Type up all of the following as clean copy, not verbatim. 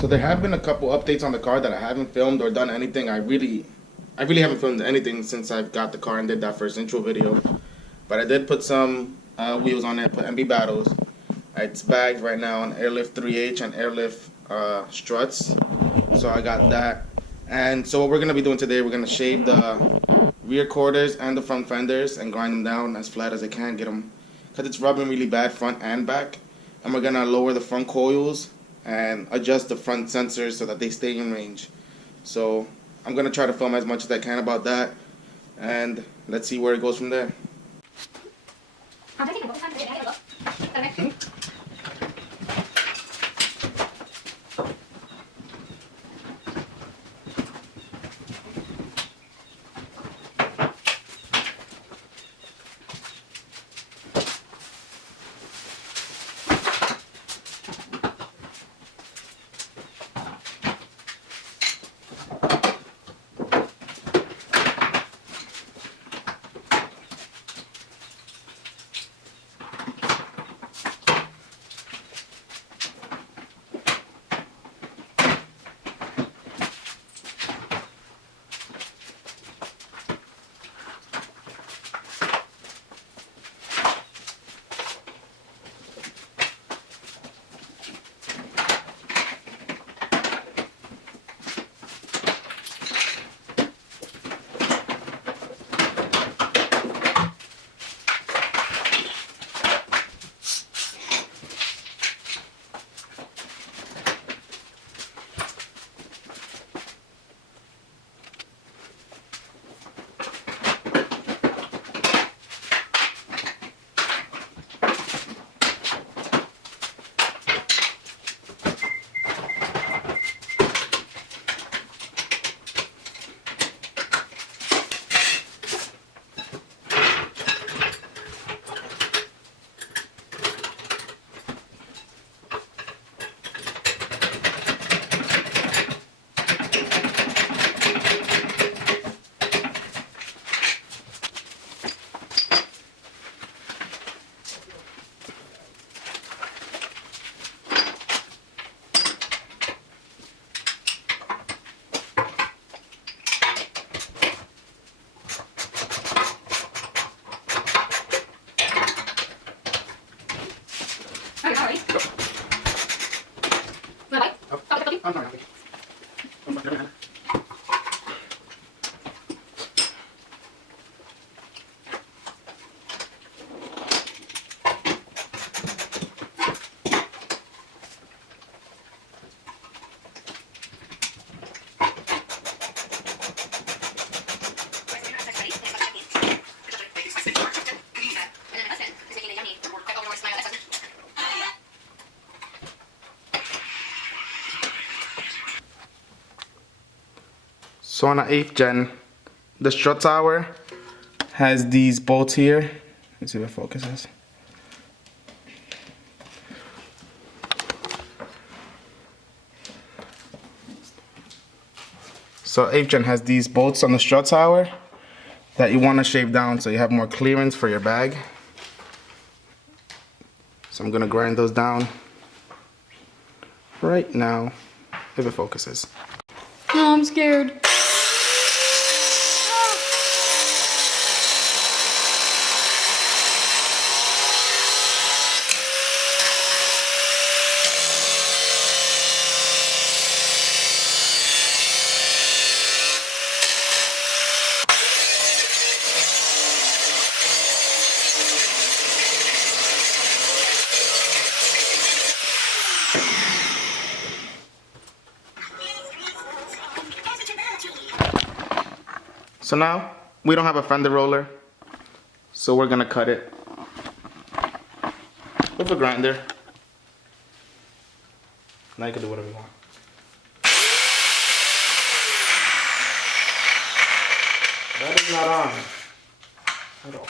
So there have been a couple updates on the car that I haven't filmed or done anything. I really haven't filmed anything since I got the car and did that first intro video. But I did put some wheels on it, put MB Battles. It's bagged right now on Airlift 3H and Airlift struts. So I got that. And so what we're going to be doing today, we're going to shave the rear quarters and the front fenders and grind them down as flat as I can, get them, because it's rubbing really bad front and back. And we're going to lower the front coils and adjust the front sensors so that they stay in range. So I'm going to try to film as much as I can about that, and let's see where it goes from there. So on an 8th gen, the strut tower has these bolts here. Let's see if it focuses. So 8th gen has these bolts on the strut tower that you want to shave down so you have more clearance for your bag. So I'm going to grind those down right now, if it focuses. No, I'm scared. So now, we don't have a fender roller, so we're gonna cut it with a grinder. Now you can do whatever you want. That is not on at all.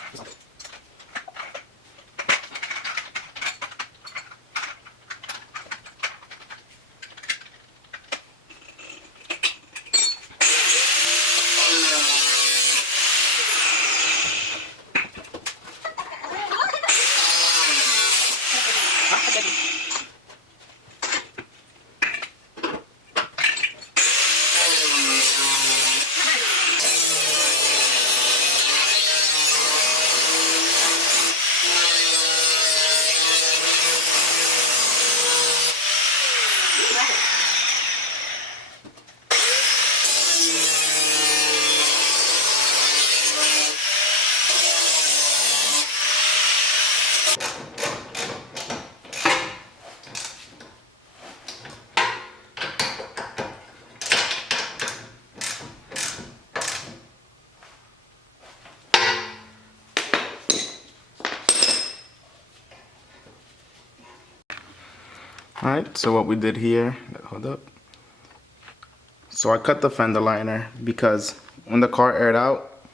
Alright, so what we did here, hold up. So I cut the fender liner because when the car aired out,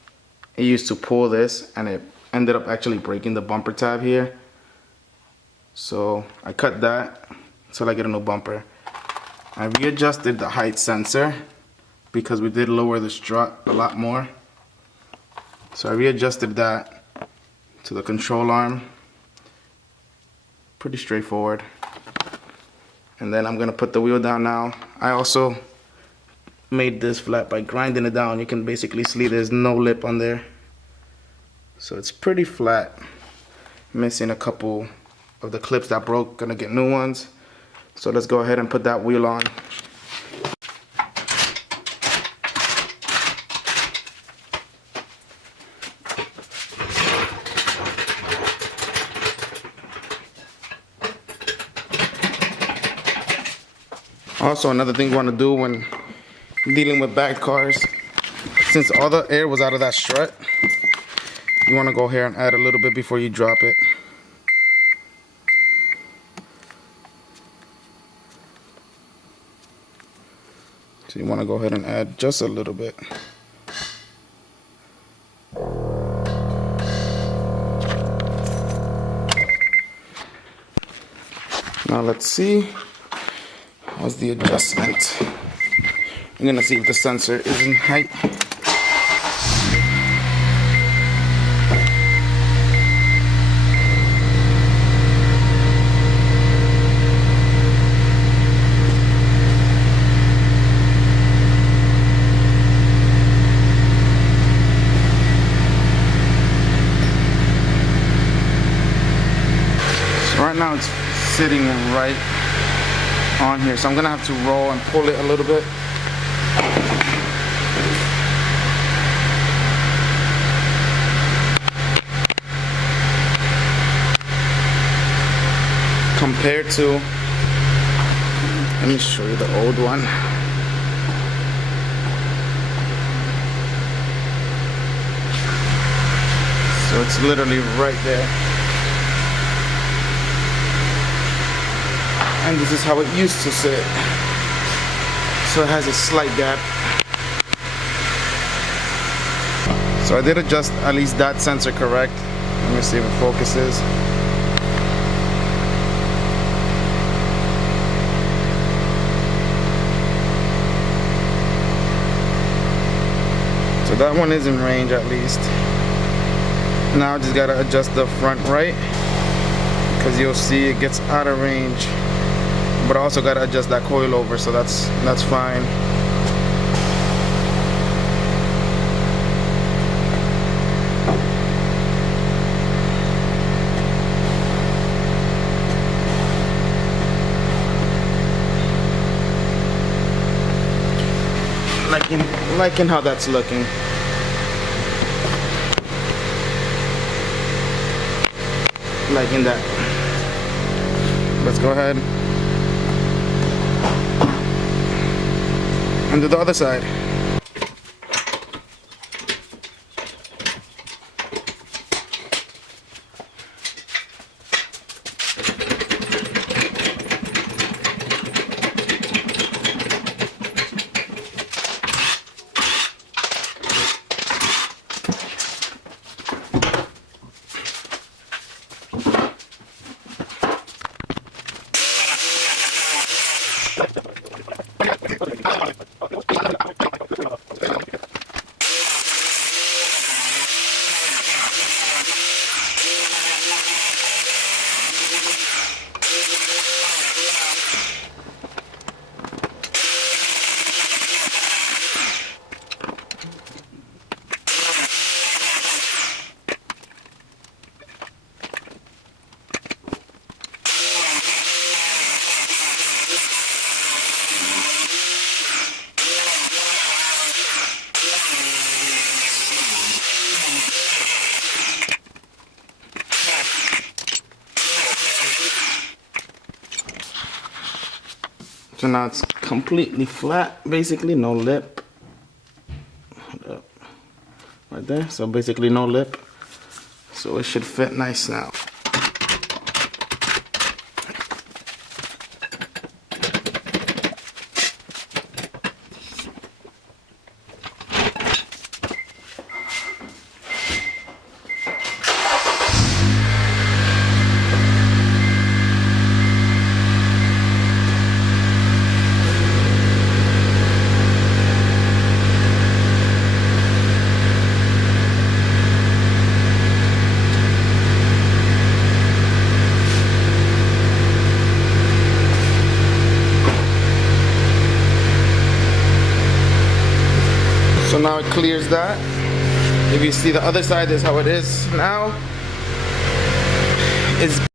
it used to pull this and it ended up actually breaking the bumper tab here. So I cut that until I get a new bumper. I readjusted the height sensor because we did lower the strut a lot more. So I readjusted that to the control arm. Pretty straightforward. And then I'm gonna put the wheel down now. I also made this flat by grinding it down. You can basically see there's no lip on there. So it's pretty flat. Missing a couple of the clips that broke, gonna get new ones. So let's go ahead and put that wheel on. Also, another thing you want to do when dealing with bagged cars, since all the air was out of that strut, you want to go here and add a little bit before you drop it. So you want to go ahead and add just a little bit. Now let's see. How's the adjustment? I'm gonna see if the sensor is in height. So right now it's sitting right on here, so I'm gonna have to roll and pull it a little bit. Compared to, let me show you the old one. So it's literally right there. And this is how it used to sit. So it has a slight gap. So I did adjust at least that sensor correct. Let me see if it focuses. So that one is in range at least. Now I just gotta adjust the front right, because you'll see it gets out of range. But I also gotta adjust that coilover, so that's fine. Liking how that's looking. Liking that. Let's go ahead and do the other side. So now it's completely flat, basically, no lip. Hold up. Right there, so basically no lip. So it should fit nice now. So now it clears that. If you see the other side, is how it is now. It's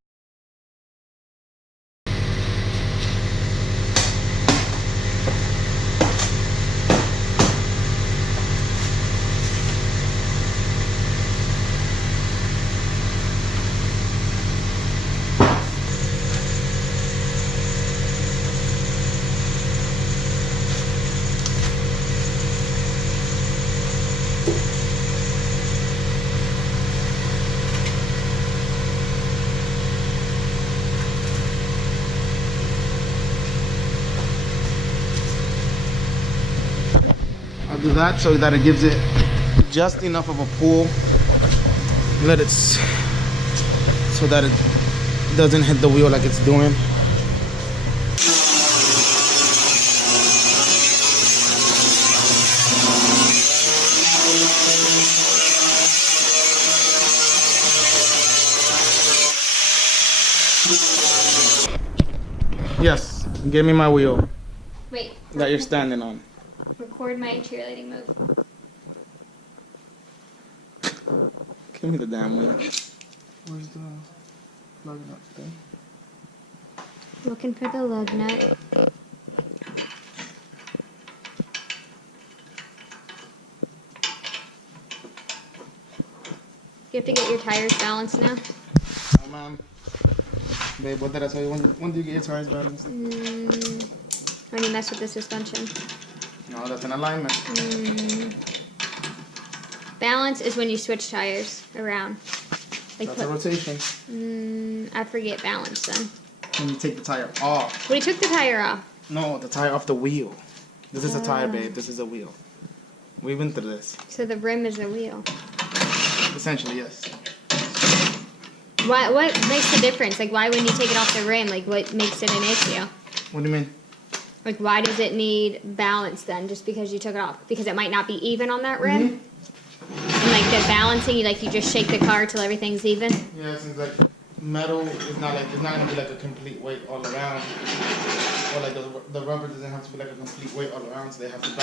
do that so that it gives it just enough of a pull. Let it so that it doesn't hit the wheel like it's doing. Yes, give me my wheel. Wait. That you're standing on. Record my cheerleading move. Give me the damn wheel. Where's the lug nut thing? Looking for the lug nut. You have to get your tires balanced now. Oh, ma'am. Babe, what did I tell you? When do you get your tires balanced? When you mess with the suspension. No, that's an alignment. Balance is when you switch tires around. Like That's a rotation. I forget balance then. When you take the tire off. Well, you took the tire off. No, the tire off the wheel. This is a tire, babe. This is a wheel. We've been through this. So the rim is the wheel. Essentially, yes. What makes the difference? Like, why when you take it off the rim, like, what makes it an issue? What do you mean? Like, why does it need balance then, just because you took it off? Because it might not be even on that rim? And, like, the balancing, you just shake the car till everything's even? Yeah, since, like, metal is not, like, it's not going to be, like, a complete weight all around. Or, like, the rubber doesn't have to be, like, a complete weight all around, so they have to balance.